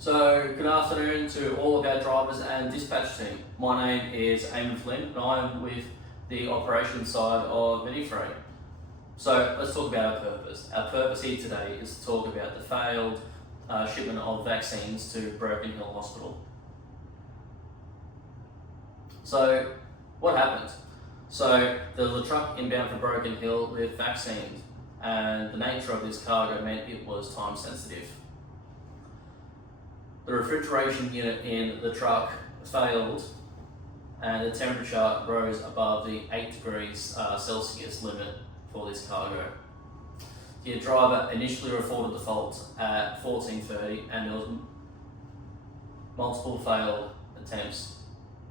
So, good afternoon to all of our drivers and dispatch team. My name is Eamon Flynn and I'm with the operations side of Mini-Free. So, let's talk about our purpose. Our purpose here today is to talk about the failed shipment of vaccines to Broken Hill Hospital. So, what happened? So, there was a truck inbound from Broken Hill with vaccines, and the nature of this cargo meant it was time sensitive. The refrigeration unit in the truck failed and the temperature rose above the 8 degrees Celsius limit for this cargo. The driver initially reported the fault at 14:30 and there was multiple failed attempts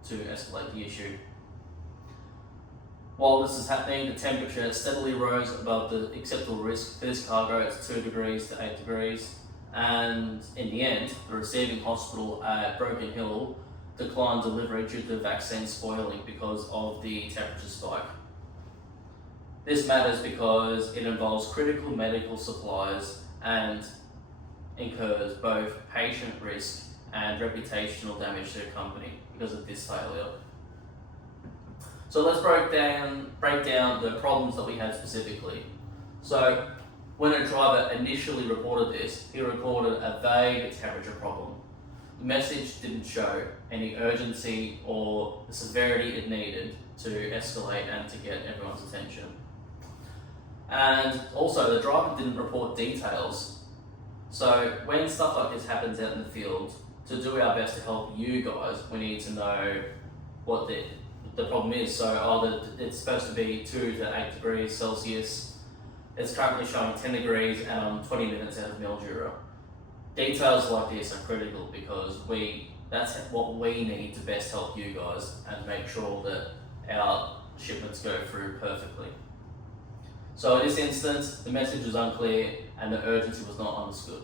to escalate the issue. While this is happening, the temperature steadily rose above the acceptable risk for this cargo. It's 2 degrees to 8 degrees. And in the end, the receiving hospital at Broken Hill declined delivery due to the vaccine spoiling because of the temperature spike. This matters because it involves critical medical supplies and incurs both patient risk and reputational damage to the company because of this failure. So let's break down the problems that we had specifically. So when a driver initially reported this, he reported a vague temperature problem. The message didn't show any urgency or the severity it needed to escalate and to get everyone's attention. And also, the driver didn't report details. So when stuff like this happens out in the field, to do our best to help you guys, we need to know what the problem is. So it's supposed to be 2 to 8 degrees Celsius. It's currently showing 10 degrees and I'm 20 minutes out of Mildura. Details like this are critical because that's what we need to best help you guys and make sure that our shipments go through perfectly. So in this instance, the message was unclear and the urgency was not understood.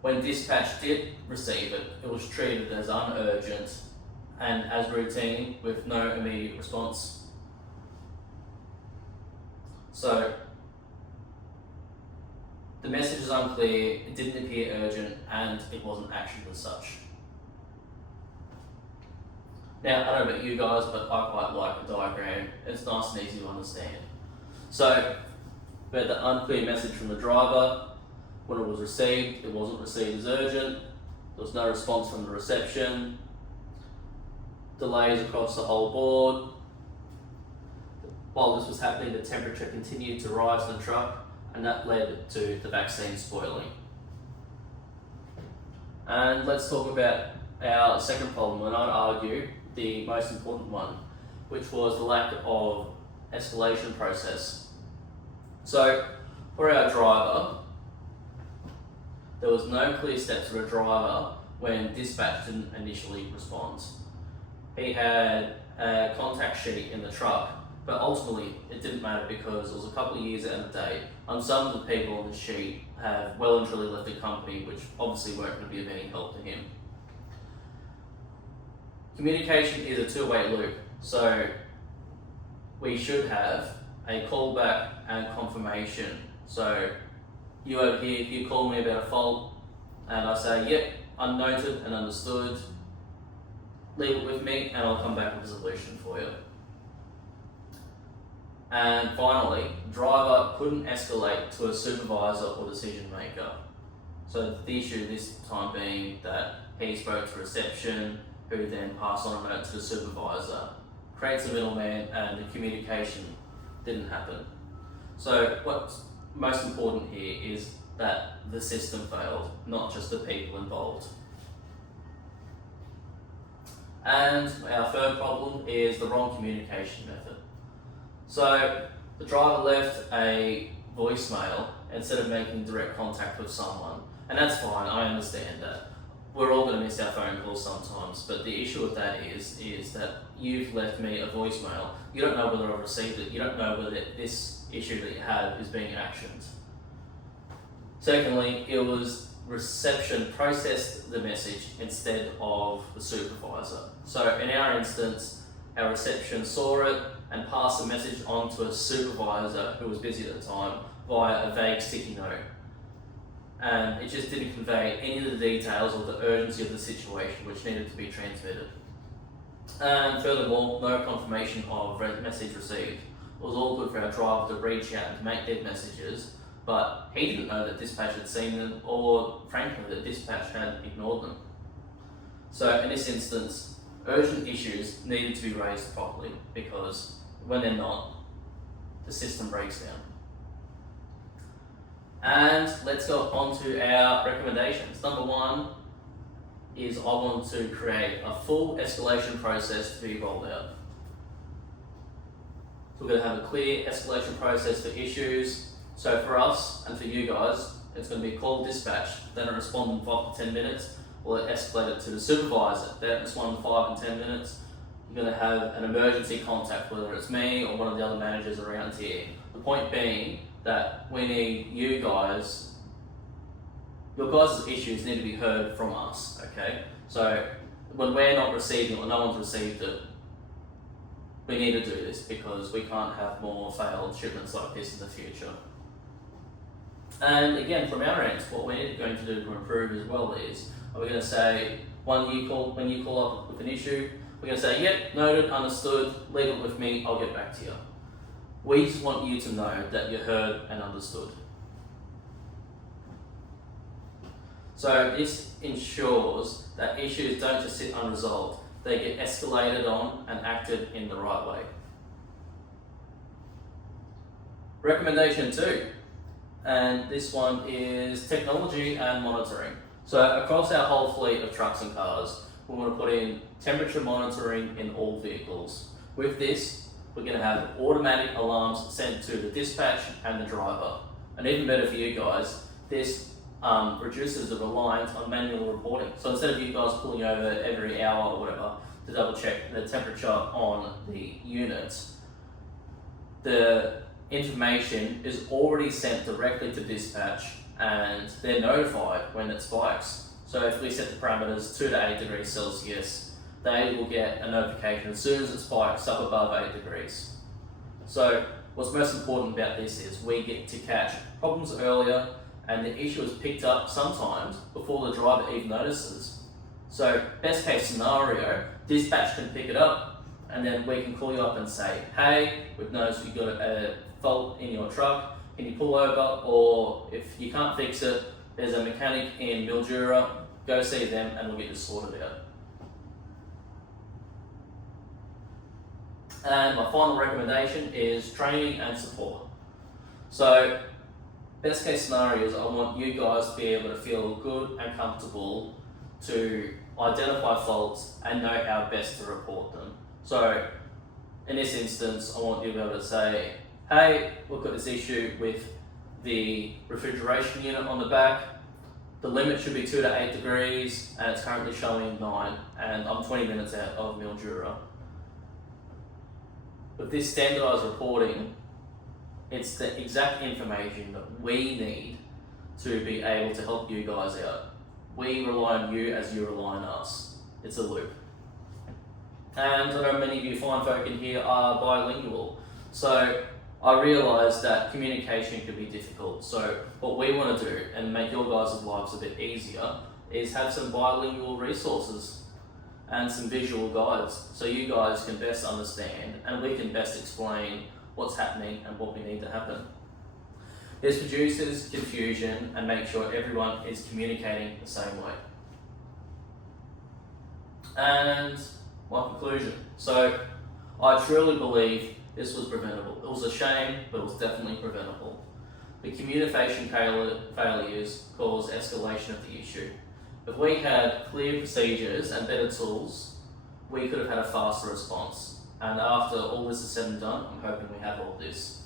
When dispatch did receive it, it was treated as unurgent and as routine with no immediate response. So, the message is unclear, it didn't appear urgent, and it wasn't actioned as such. Now, I don't know about you guys, but I quite like the diagram. It's nice and easy to understand. So, we had the unclear message from the driver. When it was received, it wasn't received as urgent. There was no response from the reception. Delays across the whole board. While this was happening, the temperature continued to rise in the truck, and that led to the vaccine spoiling. And let's talk about our second problem, and I'd argue the most important one, which was the lack of escalation process. So, for our driver, there was no clear steps for a driver when dispatch didn't initially respond. He had a contact sheet in the truck, but ultimately it didn't matter because it was a couple of years out of date, and some of the people on the sheet have well and truly left the company, which obviously weren't going to be of any help to him. Communication is a two-way loop, so we should have a callback and confirmation. So you over here, if you call me about a fault and I say, yep, unnoted and understood, leave it with me and I'll come back with a solution for you. And finally, driver couldn't escalate to a supervisor or decision maker. So the issue this time being that he spoke to reception, who then passed on a note to the supervisor, creates a middleman, and the communication didn't happen. So what's most important here is that the system failed, not just the people involved. And our third problem is the wrong communication method. So the driver left a voicemail instead of making direct contact with someone, and that's fine, I understand that. We're all going to miss our phone calls sometimes, but the issue with that is that you've left me a voicemail. You don't know whether I've received it, you don't know whether this issue that you have is being actioned. Secondly, it was reception processed the message instead of the supervisor. So in our instance, our reception saw it and passed the message on to a supervisor who was busy at the time via a vague sticky note. and it just didn't convey any of the details or the urgency of the situation which needed to be transmitted. And furthermore, no confirmation of message received. It was all good for our driver to reach out and to make dead messages, but he didn't know that dispatch had seen them, or frankly that dispatch had ignored them. So in this instance, urgent issues needed to be raised properly, because when they're not, the system breaks down. And let's go on to our recommendations. Number one is I want to create a full escalation process to be rolled out. So we're going to have a clear escalation process for issues. So for us and for you guys, it's going to be call dispatch, then a respond in 5 to 10 minutes. We'll escalate it to the supervisor, then respond in 5 and 10 minutes. You're going to have an emergency contact, whether it's me or one of the other managers around here. The point being that we need you guys, your guys' issues need to be heard from us, okay? So when we're not receiving or no one's received it, we need to do this because we can't have more failed shipments like this in the future. And again, from our end, what we're going to do to improve as well is, we're going to say, when you call up with an issue, we're going to say, yep, noted, understood, leave it with me, I'll get back to you. We just want you to know that you're heard and understood. So this ensures that issues don't just sit unresolved, they get escalated on and acted in the right way. Recommendation 2, and this one is technology and monitoring. So across our whole fleet of trucks and cars, we want to put in temperature monitoring in all vehicles. With this, we're going to have automatic alarms sent to the dispatch and the driver. And even better for you guys, this reduces the reliance on manual reporting. So instead of you guys pulling over every hour or whatever to double check the temperature on the units, the information is already sent directly to dispatch and they're notified when it spikes. So if we set the parameters 2 to 8 degrees Celsius, they will get a notification as soon as it spikes up above 8 degrees. So what's most important about this is we get to catch problems earlier, and the issue is picked up sometimes before the driver even notices. So best case scenario, dispatch can pick it up and then we can call you up and say, hey, we've noticed you've got a fault in your truck, can you pull over? Or if you can't fix it, there's a mechanic in Mildura, go see them and we'll get this sorted out. And my final recommendation is training and support. So best case scenario is I want you guys to be able to feel good and comfortable to identify faults and know how best to report them. So in this instance, I want you to be able to say, hey, we've got this issue with the refrigeration unit on the back. The limit should be 2 to 8 degrees and it's currently showing 9 and I'm 20 minutes out of Mildura. With this standardized reporting, it's the exact information that we need to be able to help you guys out. We rely on you as you rely on us. It's a loop. And I know many of you fine folk in here are bilingual. So I realise that communication can be difficult. So what we want to do and make your guys' lives a bit easier is have some bilingual resources and some visual guides so you guys can best understand and we can best explain what's happening and what we need to happen. This reduces confusion and makes sure everyone is communicating the same way. And my conclusion. So I truly believe this was preventable. It was a shame, but it was definitely preventable. The communication failures caused escalation of the issue. If we had clear procedures and better tools, we could have had a faster response. And after all this is said and done, I'm hoping we have all this.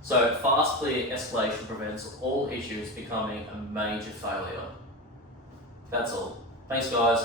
So fast, clear escalation prevents all issues becoming a major failure. That's all. Thanks guys.